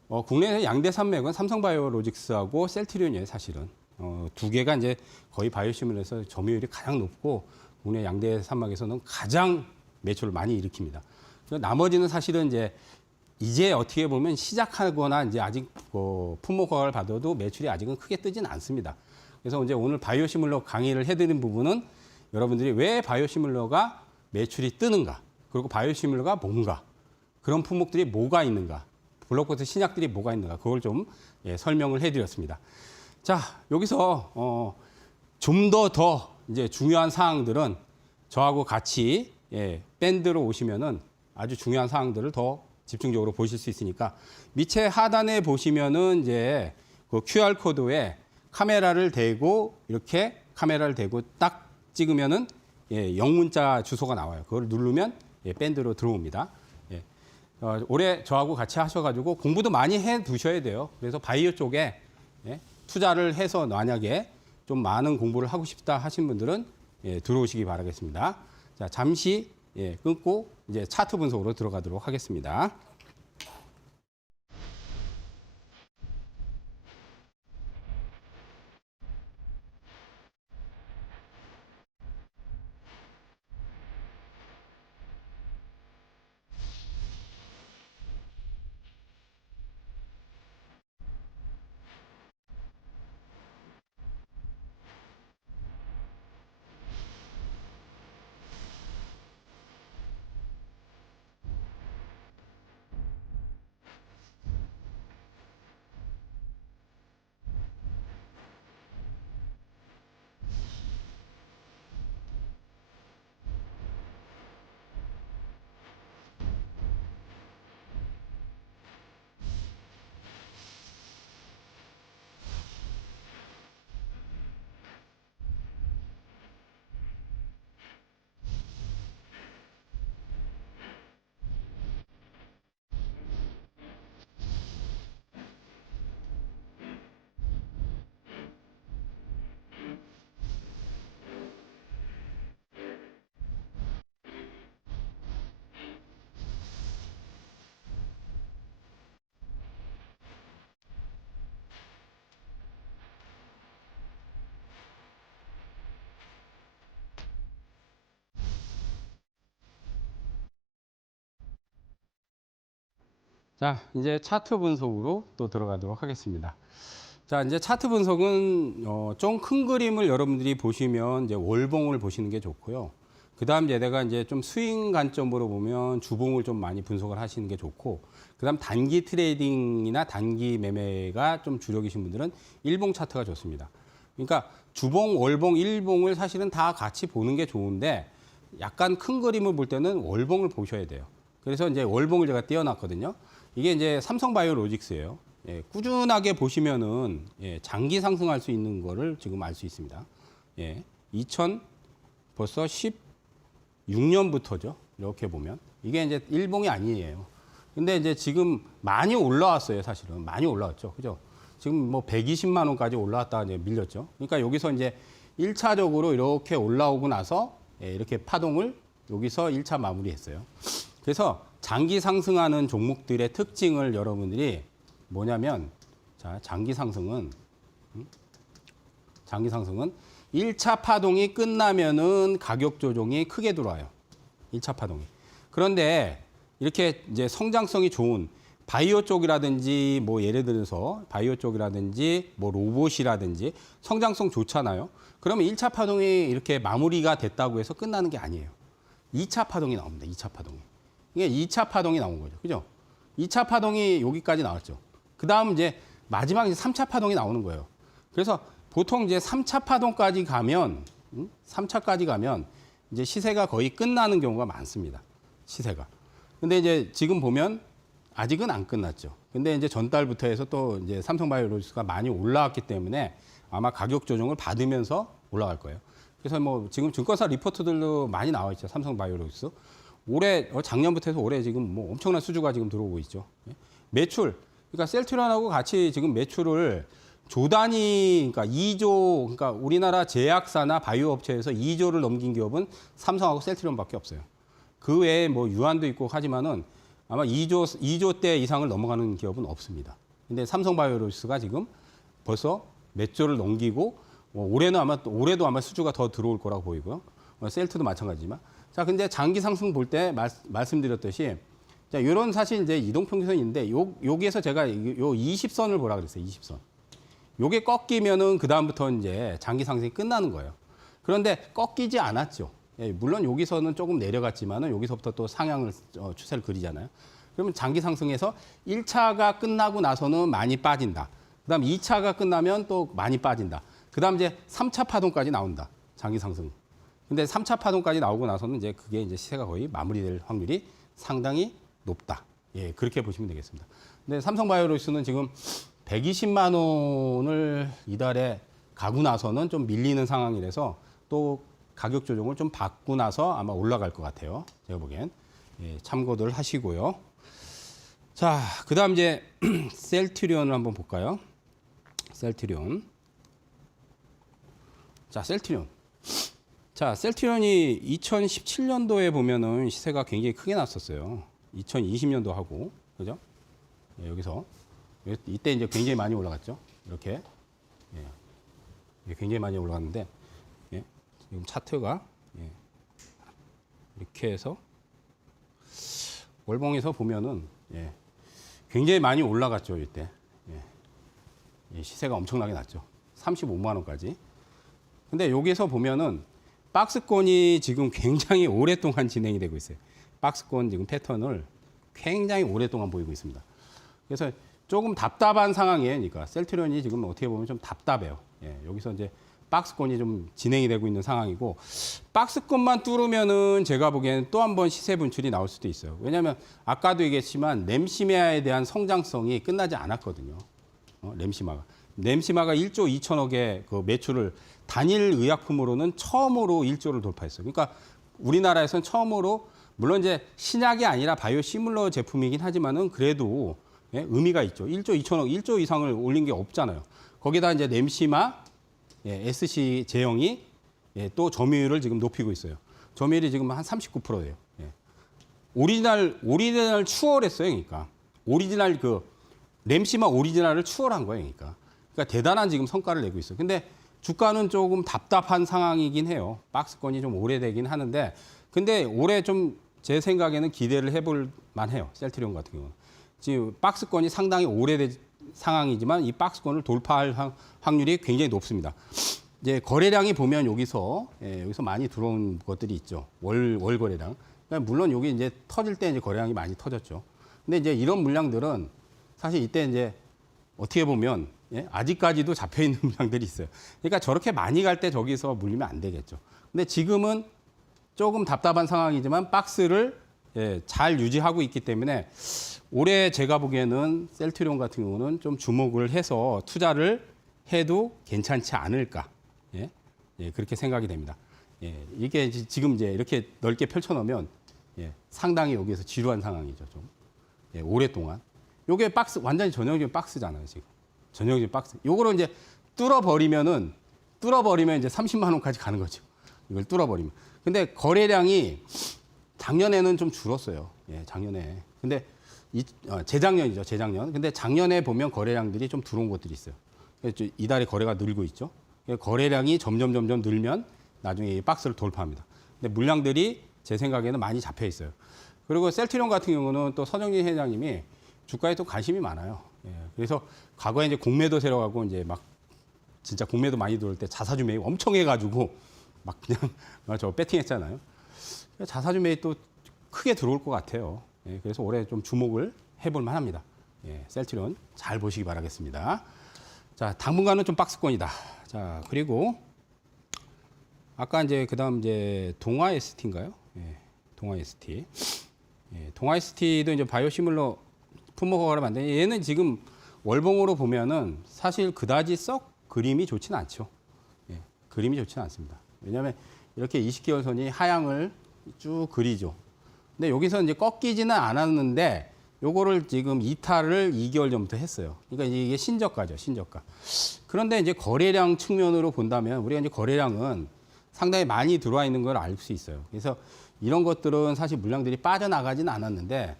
국내에서 양대 산맥은 삼성바이오로직스하고 셀트리온이에요, 사실은. 두 개가 이제 거의 바이오시뮬러에서 점유율이 가장 높고 국내 양대 산맥에서는 가장 매출을 많이 일으킵니다. 나머지는 사실은 이제 어떻게 보면 시작하거나 이제 아직 품목 허가를 받아도 매출이 아직은 크게 뜨지는 않습니다. 그래서 이제 오늘 바이오시뮬러 강의를 해드린 부분은 여러분들이 왜 바이오시뮬러가 매출이 뜨는가, 그리고 바이오시뮬러가 뭔가, 그런 품목들이 뭐가 있는가, 블록버스터 신약들이 뭐가 있는가, 그걸 좀 설명을 해드렸습니다. 자, 여기서 좀 더 이제 중요한 사항들은 저하고 같이 밴드로 오시면은 아주 중요한 사항들을 더 집중적으로 보실 수 있으니까 밑에 하단에 보시면은 이제 그 QR 코드에 카메라를 대고 이렇게 카메라를 대고 딱 찍으면은 영문자 주소가 나와요. 그걸 누르면 밴드로 들어옵니다. 올해 저하고 같이 하셔가지고 공부도 많이 해 두셔야 돼요. 그래서 바이오 쪽에 투자를 해서 만약에 좀 많은 공부를 하고 싶다 하신 분들은 들어오시기 바라겠습니다. 자, 잠시 끊고 이제 차트 분석으로 들어가도록 하겠습니다. 자, 이제 차트 분석으로 또 들어가도록 하겠습니다. 자, 이제 차트 분석은 좀 큰 그림을 여러분들이 보시면 이제 월봉을 보시는 게 좋고요. 그다음 얘네가 이제 좀 스윙 관점으로 보면 주봉을 좀 많이 분석을 하시는 게 좋고, 그다음 단기 트레이딩이나 단기 매매가 좀 주력이신 분들은 일봉 차트가 좋습니다. 그러니까 주봉, 월봉, 일봉을 사실은 다 같이 보는 게 좋은데 약간 큰 그림을 볼 때는 월봉을 보셔야 돼요. 그래서 이제 월봉을 제가 띄워놨거든요. 이게 이제 삼성바이오로직스예요. 예, 꾸준하게 보시면은 예, 장기 상승할 수 있는 거를 지금 알 수 있습니다. 예, 2000 벌써 16년부터죠. 이렇게 보면 이게 이제 일봉이 아니에요. 근데 이제 지금 많이 올라왔어요. 사실은 많이 올라왔죠. 그죠? 지금 뭐 120만 원까지 올라왔다가 이제 밀렸죠. 그러니까 여기서 이제 1차적으로 이렇게 올라오고 나서 예, 이렇게 파동을 여기서 1차 마무리했어요. 그래서 장기 상승하는 종목들의 특징을 여러분들이 뭐냐면 자, 장기 상승은 1차 파동이 끝나면은 가격 조정이 크게 들어와요. 1차 파동이. 그런데 이렇게 이제 성장성이 좋은 바이오 쪽이라든지 뭐 예를 들어서 바이오 쪽이라든지 뭐 로봇이라든지 성장성 좋잖아요. 그러면 1차 파동이 이렇게 마무리가 됐다고 해서 끝나는 게 아니에요. 2차 파동이 나옵니다. 2차 파동이. 이게 2차 파동이 나온 거죠. 그죠? 2차 파동이 여기까지 나왔죠. 그다음 이제 마지막 이제 3차 파동이 나오는 거예요. 그래서 보통 이제 3차 파동까지 가면 3차까지 가면 이제 시세가 거의 끝나는 경우가 많습니다. 시세가. 근데 이제 지금 보면 아직은 안 끝났죠. 근데 이제 전달부터 해서 또 이제 삼성바이오로직스가 많이 올라왔기 때문에 아마 가격 조정을 받으면서 올라갈 거예요. 그래서 뭐 지금 증권사 리포트들도 많이 나와 있죠. 삼성바이오로직스. 올해 작년부터 해서 올해 지금 뭐 엄청난 수주가 지금 들어오고 있죠. 매출 그러니까 셀트리온하고 같이 지금 매출을 조 단위 그러니까 2조 그러니까 우리나라 제약사나 바이오 업체에서 2조를 넘긴 기업은 삼성하고 셀트리온밖에 없어요. 그 외에 뭐 유한도 있고 하지만은 아마 2조대 이상을 넘어가는 기업은 없습니다. 근데 삼성바이오로직스가 지금 벌써 몇 조를 넘기고 올해도 아마 수주가 더 들어올 거라고 보이고요. 셀트도 마찬가지지만. 자, 근데 장기 상승 볼 때 말씀드렸듯이 자, 이런 사실 이제 이동평균선인데 여기에서 제가 요 20선을 보라 그랬어요. 20선. 요게 꺾이면은 그다음부터 이제 장기 상승이 끝나는 거예요. 그런데 꺾이지 않았죠. 예, 물론 여기서는 조금 내려갔지만은 여기서부터 또 상향을 추세를 그리잖아요. 그러면 장기 상승에서 1차가 끝나고 나서는 많이 빠진다. 그다음 2차가 끝나면 또 많이 빠진다. 그다음 이제 3차 파동까지 나온다. 장기 상승. 근데 3차 파동까지 나오고 나서는 이제 그게 이제 시세가 거의 마무리될 확률이 상당히 높다. 예, 그렇게 보시면 되겠습니다. 근데 삼성바이오로직스는 지금 120만 원을 이달에 가고 나서는 좀 밀리는 상황이라서 또 가격 조정을 좀 받고 나서 아마 올라갈 것 같아요. 제가 보기엔. 예, 참고들 하시고요. 자, 그 다음 이제 셀트리온을 한번 볼까요? 셀트리온. 자, 셀트리온. 자, 셀트리온이 2017년도에 보면은 시세가 굉장히 크게 났었어요. 2020년도 하고. 그죠? 예, 여기서. 이때 이제 굉장히 많이 올라갔죠. 이렇게. 예, 굉장히 많이 올라갔는데. 예, 지금 차트가. 예, 이렇게 해서. 월봉에서 보면은. 예, 굉장히 많이 올라갔죠. 이때. 예, 시세가 엄청나게 났죠. 35만 원까지. 근데 여기서 보면은 박스권이 지금 굉장히 오랫동안 진행이 되고 있어요. 박스권 지금 패턴을 굉장히 오랫동안 보이고 있습니다. 그래서 조금 답답한 상황이에요. 그러니까 셀트리온이 지금 어떻게 보면 좀 답답해요. 예, 여기서 이제 박스권이 좀 진행이 되고 있는 상황이고 박스권만 뚫으면은 제가 보기에는 또 한 번 시세 분출이 나올 수도 있어요. 왜냐하면 아까도 얘기했지만 램시마에 대한 성장성이 끝나지 않았거든요. 램시마가 1조 2천억의 그 매출을 단일 의약품으로는 처음으로 1조를 돌파했어요. 그러니까 우리나라에서는 처음으로 물론 이제 신약이 아니라 바이오 시뮬러 제품이긴 하지만은 그래도 예, 의미가 있죠. 1조 2천억, 1조 이상을 올린 게 없잖아요. 거기다 이제 램시마, 예, SC 제형이 예, 또 점유율을 지금 높이고 있어요. 점유율이 지금 한 39%예요. 예. 오리지널 추월했어요. 그러니까 오리지널 그 램시마 오리지널을 추월한 거예요. 그러니까 대단한 지금 성과를 내고 있어요. 근데 주가는 조금 답답한 상황이긴 해요. 박스권이 좀 오래되긴 하는데 근데 올해 좀 제 생각에는 기대를 해볼 만해요. 셀트리온 같은 경우는. 지금 박스권이 상당히 오래된 상황이지만 이 박스권을 돌파할 확률이 굉장히 높습니다. 이제 거래량이 보면 여기서 많이 들어온 것들이 있죠. 월 거래량. 그러니까 물론 여기 이제 터질 때 이제 거래량이 많이 터졌죠. 근데 이제 이런 물량들은 사실 이때 이제 어떻게 보면 예? 아직까지도 잡혀 있는 물량들이 있어요. 그러니까 저렇게 많이 갈 때 저기서 물리면 안 되겠죠. 근데 지금은 조금 답답한 상황이지만 박스를 예, 잘 유지하고 있기 때문에 올해 제가 보기에는 셀트리온 같은 경우는 좀 주목을 해서 투자를 해도 괜찮지 않을까. 예? 예, 그렇게 생각이 됩니다. 예, 이게 지금 이제 이렇게 넓게 펼쳐놓으면 예, 상당히 여기에서 지루한 상황이죠. 좀 예, 오랫동안. 요게 박스 완전히 전형적인 박스잖아요. 지금 전형적인 박스. 요거를 이제 뚫어버리면 이제 30만 원까지 가는 거죠. 이걸 뚫어버리면. 근데 거래량이 작년에는 좀 줄었어요. 예, 작년에. 근데 재작년이죠, 재작년. 근데 작년에 보면 거래량들이 좀 들어온 것들이 있어요. 이달에 거래가 늘고 있죠. 거래량이 점점 늘면 나중에 이 박스를 돌파합니다. 근데 물량들이 제 생각에는 많이 잡혀 있어요. 그리고 셀트리온 같은 경우는 또 서정진 회장님이 주가에 또 관심이 많아요. 예, 그래서 과거에 이제 공매도 세력하고 이제 막 진짜 공매도 많이 들어올 때 자사주 매입 엄청 해가지고 막 그냥 저 배팅했잖아요. 자사주 매입 또 크게 들어올 것 같아요. 예, 그래서 올해 좀 주목을 해볼 만합니다. 예, 셀트리온 잘 보시기 바라겠습니다. 자, 당분간은 좀 박스권이다. 자, 그리고 아까 이제 그다음 이제 동아 ST인가요? 예, 동아 ST. 예, 동아 ST도 이제 바이오시뮬러 품목화를 만드는 얘는 지금 월봉으로 보면은 사실 그다지 썩 그림이 좋지는 않죠. 예, 그림이 좋지는 않습니다. 왜냐하면 이렇게 20개월 선이 하향을 쭉 그리죠. 근데 여기서 이제 꺾이지는 않았는데 요거를 지금 이탈을 2개월 전부터 했어요. 그러니까 이게 신저가죠, 신저가. 그런데 이제 거래량 측면으로 본다면 우리가 이제 거래량은 상당히 많이 들어와 있는 걸 알 수 있어요. 그래서 이런 것들은 사실 물량들이 빠져나가진 않았는데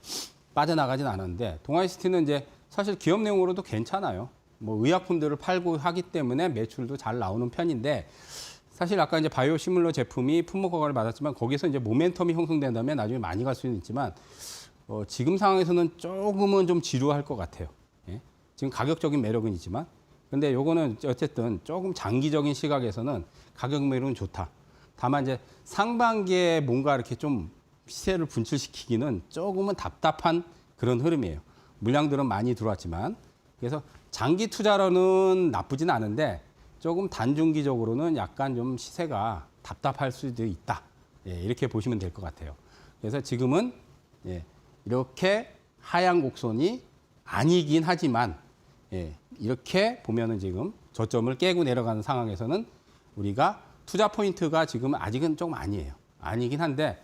동아이스티는 이제 사실 기업 내용으로도 괜찮아요. 뭐 의약품들을 팔고 하기 때문에 매출도 잘 나오는 편인데 사실 아까 이제 바이오시뮬러 제품이 품목 허가를 받았지만 거기서 이제 모멘텀이 형성된다면 나중에 많이 갈 수는 있지만 지금 상황에서는 조금은 좀 지루할 것 같아요. 예? 지금 가격적인 매력은 있지만 근데 요거는 어쨌든 조금 장기적인 시각에서는 가격 매력은 좋다. 다만 이제 상반기에 뭔가 이렇게 좀 시세를 분출시키기는 조금은 답답한 그런 흐름이에요. 물량들은 많이 들어왔지만 그래서 장기 투자로는 나쁘진 않은데 조금 단중기적으로는 약간 좀 시세가 답답할 수도 있다. 예, 이렇게 보시면 될 것 같아요. 그래서 지금은 예, 이렇게 하향 곡선이 아니긴 하지만 예, 이렇게 보면은 지금 저점을 깨고 내려가는 상황에서는 우리가 투자 포인트가 지금 아직은 좀 아니에요. 아니긴 한데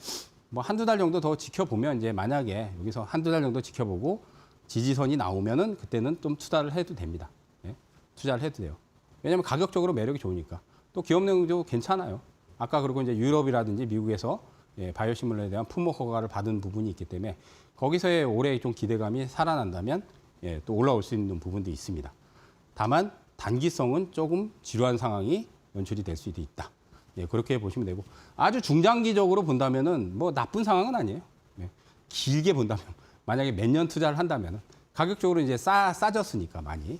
뭐 한두 달 정도 더 지켜보면 이제 만약에 여기서 한두 달 정도 지켜보고 지지선이 나오면은 그때는 좀 투자를 해도 됩니다. 예? 투자를 해도 돼요. 왜냐하면 가격적으로 매력이 좋으니까. 또 기업 내용도 괜찮아요. 아까 그리고 이제 유럽이라든지 미국에서 예, 바이오시뮬러에 대한 품목 허가를 받은 부분이 있기 때문에 거기서의 올해 좀 기대감이 살아난다면 예, 또 올라올 수 있는 부분도 있습니다. 다만 단기성은 조금 지루한 상황이 연출이 될 수도 있다. 예, 그렇게 보시면 되고 아주 중장기적으로 본다면은 뭐 나쁜 상황은 아니에요. 예, 길게 본다면 만약에 몇 년 투자를 한다면은 가격적으로 이제 싸졌으니까 많이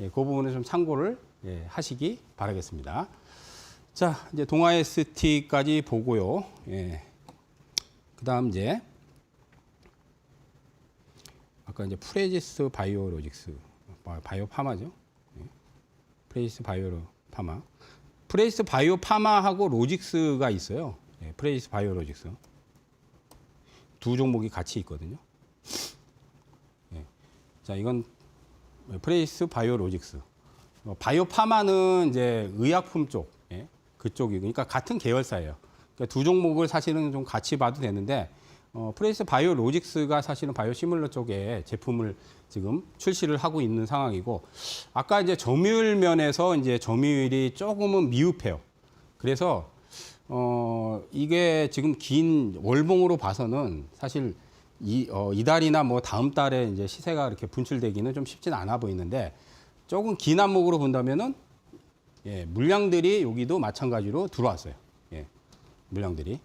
예, 그 부분을 좀 참고를 예, 하시기 바라겠습니다. 자, 이제 동아 ST까지 보고요. 예. 그다음 이제 아까 이제 프레지스 바이오로직스 바이오파마죠. 예. 프레지스 바이오파마. 프레지스 바이오파마하고 로직스가 있어요. 예, 프레지스 바이오로직스. 두 종목이 같이 있거든요. 예. 자, 이건 프레지스 바이오로직스. 바이오파마는 이제 의약품 쪽, 예, 그쪽이 그러니까 같은 계열사예요. 그러니까 두 종목을 사실은 좀 같이 봐도 되는데 프레지스 바이오로직스가 사실은 바이오시뮬러 쪽에 제품을 지금 출시를 하고 있는 상황이고 아까 이제 점유율 면에서 이제 점유율이 조금은 미흡해요. 그래서 이게 지금 긴 월봉으로 봐서는 사실 이달이나 뭐 다음 달에 이제 시세가 이렇게 분출되기는 좀 쉽지는 않아 보이는데 조금 긴 안목으로 본다면은 예, 물량들이 여기도 마찬가지로 들어왔어요. 예, 물량들이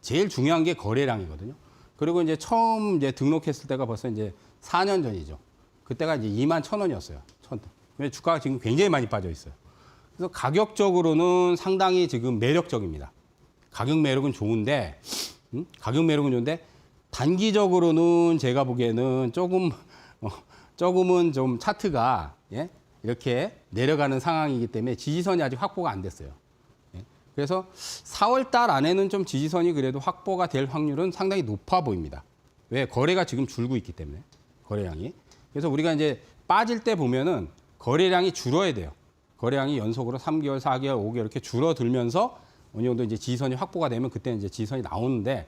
제일 중요한 게 거래량이거든요. 그리고 이제 처음 이제 등록했을 때가 벌써 이제 4년 전이죠. 그때가 이제 21,000원이었어요. 근데 주가가 지금 굉장히 많이 빠져 있어요. 그래서 가격적으로는 상당히 지금 매력적입니다. 가격 매력은 좋은데, 가격 매력은 좋은데 단기적으로는 제가 보기에는 조금은 좀 차트가 예? 이렇게 내려가는 상황이기 때문에 지지선이 아직 확보가 안 됐어요. 예. 그래서 4월 달 안에는 좀 지지선이 그래도 확보가 될 확률은 상당히 높아 보입니다. 왜? 거래가 지금 줄고 있기 때문에, 거래량이. 그래서 우리가 이제 빠질 때 보면은 거래량이 줄어야 돼요. 거래량이 연속으로 3개월, 4개월, 5개월 이렇게 줄어들면서 어느 정도 이제 지지선이 확보가 되면 그때 이제 지지선이 나오는데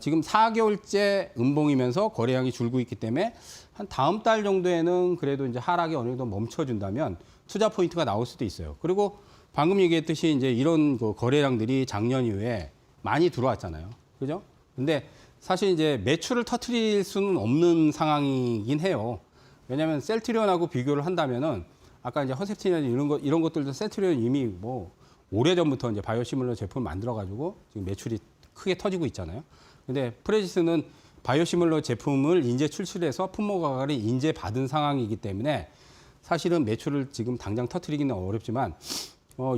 지금 4개월째 음봉이면서 거래량이 줄고 있기 때문에 한 다음 달 정도에는 그래도 이제 하락이 어느 정도 멈춰준다면 투자 포인트가 나올 수도 있어요. 그리고 방금 얘기했듯이 이제 이런 그 거래량들이 작년 이후에 많이 들어왔잖아요. 그죠? 근데 사실 이제 매출을 터트릴 수는 없는 상황이긴 해요. 왜냐하면 셀트리온하고 비교를 한다면은 아까 이제 허셉틴이나 이런 것들도 셀트리온 이미 뭐 오래전부터 이제 바이오시밀러 제품을 만들어가지고 지금 매출이 크게 터지고 있잖아요. 근데 프레지스는 바이오시밀러 제품을 인제 출시해서 품목화를 인제 받은 상황이기 때문에 사실은 매출을 지금 당장 터트리기는 어렵지만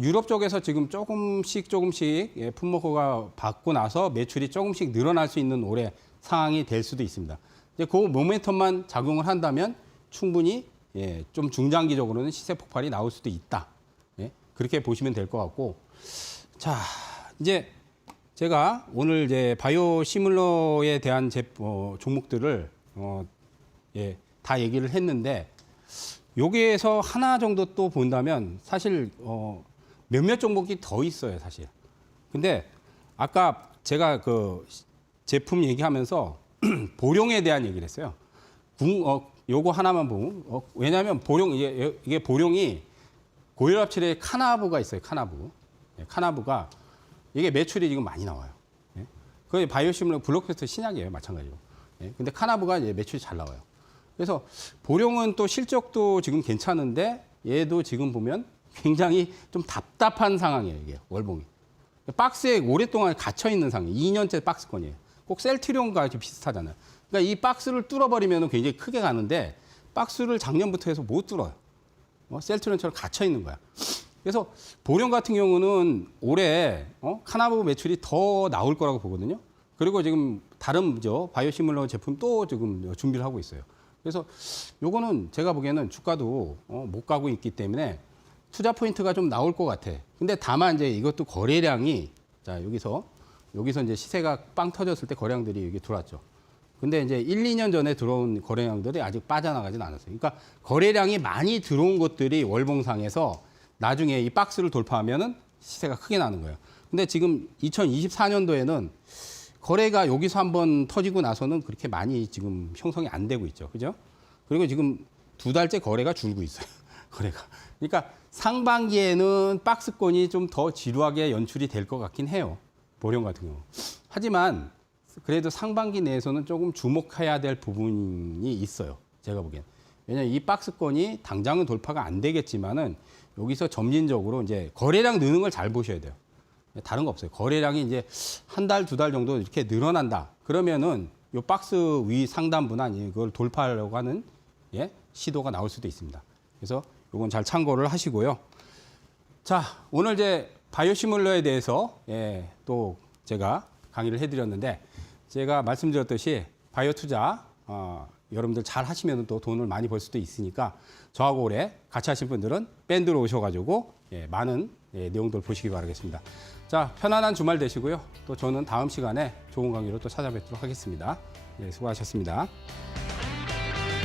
유럽 쪽에서 지금 조금씩 예, 품목화가 받고 나서 매출이 조금씩 늘어날 수 있는 올해 상황이 될 수도 있습니다. 이제 그 모멘텀만 작용을 한다면 충분히 예, 좀 중장기적으로는 시세 폭발이 나올 수도 있다. 예, 그렇게 보시면 될 것 같고, 자 이제 제가 오늘 이제 바이오시밀러에 대한 종목들을 예, 다 얘기를 했는데 여기에서 하나 정도 또 본다면 사실 몇몇 종목이 더 있어요, 사실. 근데 아까 제가 그 제품 얘기하면서 보룡에 대한 얘기를 했어요. 요거 하나만 보면 왜냐하면 보룡 이게 보룡이 고혈압치료에 카나부가 있어요. 카나부. 예, 카나부가 이게 매출이 지금 많이 나와요. 예? 그게 바이오시밀러 블록버스터 신약이에요, 마찬가지로. 예? 근데 카나부가 이제 매출이 잘 나와요. 그래서 보룡은 또 실적도 지금 괜찮은데 얘도 지금 보면 굉장히 좀 답답한 상황이에요, 이게 월봉이. 박스에 오랫동안 갇혀 있는 상황이에요. 2년째 박스권이에요. 꼭 셀트리온과 비슷하잖아요. 그러니까 이 박스를 뚫어버리면 굉장히 크게 가는데 박스를 작년부터 해서 못 뚫어요. 셀트리온처럼 갇혀 있는 거야. 그래서 보룡 같은 경우는 올해 카나부 매출이 더 나올 거라고 보거든요. 그리고 지금 다른 바이오시밀러 제품 또 지금 준비를 하고 있어요. 그래서 요거는 제가 보기에는 주가도 못 가고 있기 때문에 투자 포인트가 좀 나올 것 같아. 근데 다만 이제 이것도 거래량이 자 여기서 이제 시세가 빵 터졌을 때 거래량들이 여기 들어왔죠. 근데 이제 1, 2년 전에 들어온 거래량들이 아직 빠져나가진 않았어요. 그러니까 거래량이 많이 들어온 것들이 월봉상에서 나중에 이 박스를 돌파하면은 시세가 크게 나는 거예요. 근데 지금 2024년도에는 거래가 여기서 한번 터지고 나서는 그렇게 많이 지금 형성이 안 되고 있죠. 그죠? 그리고 지금 2달째 거래가 줄고 있어요. 거래가. 그러니까 상반기에는 박스권이 좀 더 지루하게 연출이 될 것 같긴 해요. 보룡 같은 경우. 하지만 그래도 상반기 내에서는 조금 주목해야 될 부분이 있어요. 제가 보기엔. 왜냐하면 이 박스권이 당장은 돌파가 안 되겠지만은 여기서 점진적으로 이제 거래량 느는 걸 잘 보셔야 돼요. 다른 거 없어요. 거래량이 이제 한 달, 2달 정도 이렇게 늘어난다. 그러면은 이 박스 위 상단부나 이걸 돌파하려고 하는 예, 시도가 나올 수도 있습니다. 그래서 이건 잘 참고를 하시고요. 자, 오늘 이제 바이오시밀러에 대해서 예, 또 제가 강의를 해드렸는데 제가 말씀드렸듯이 바이오 투자 여러분들 잘 하시면 또 돈을 많이 벌 수도 있으니까 저하고 올해 같이 하신 분들은 밴드로 오셔가지고 예, 많은 예, 내용들 보시기 바라겠습니다. 자, 편안한 주말 되시고요. 또 저는 다음 시간에 좋은 강의로 또 찾아뵙도록 하겠습니다. 예, 수고하셨습니다.